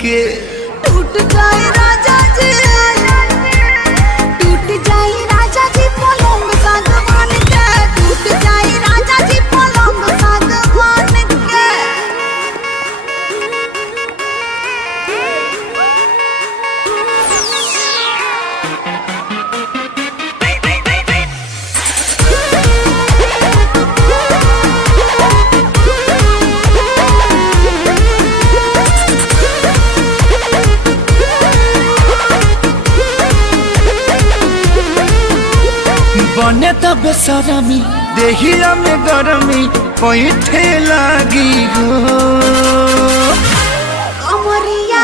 के। टूट जाए राजा जी, टूट जाए राजा जी पलंग सागवान के, टूट जाए राजा जी पलंग सागवान के। बने तब बेसरमी देहिया में गरमी पैठे लागी हो। कमरिया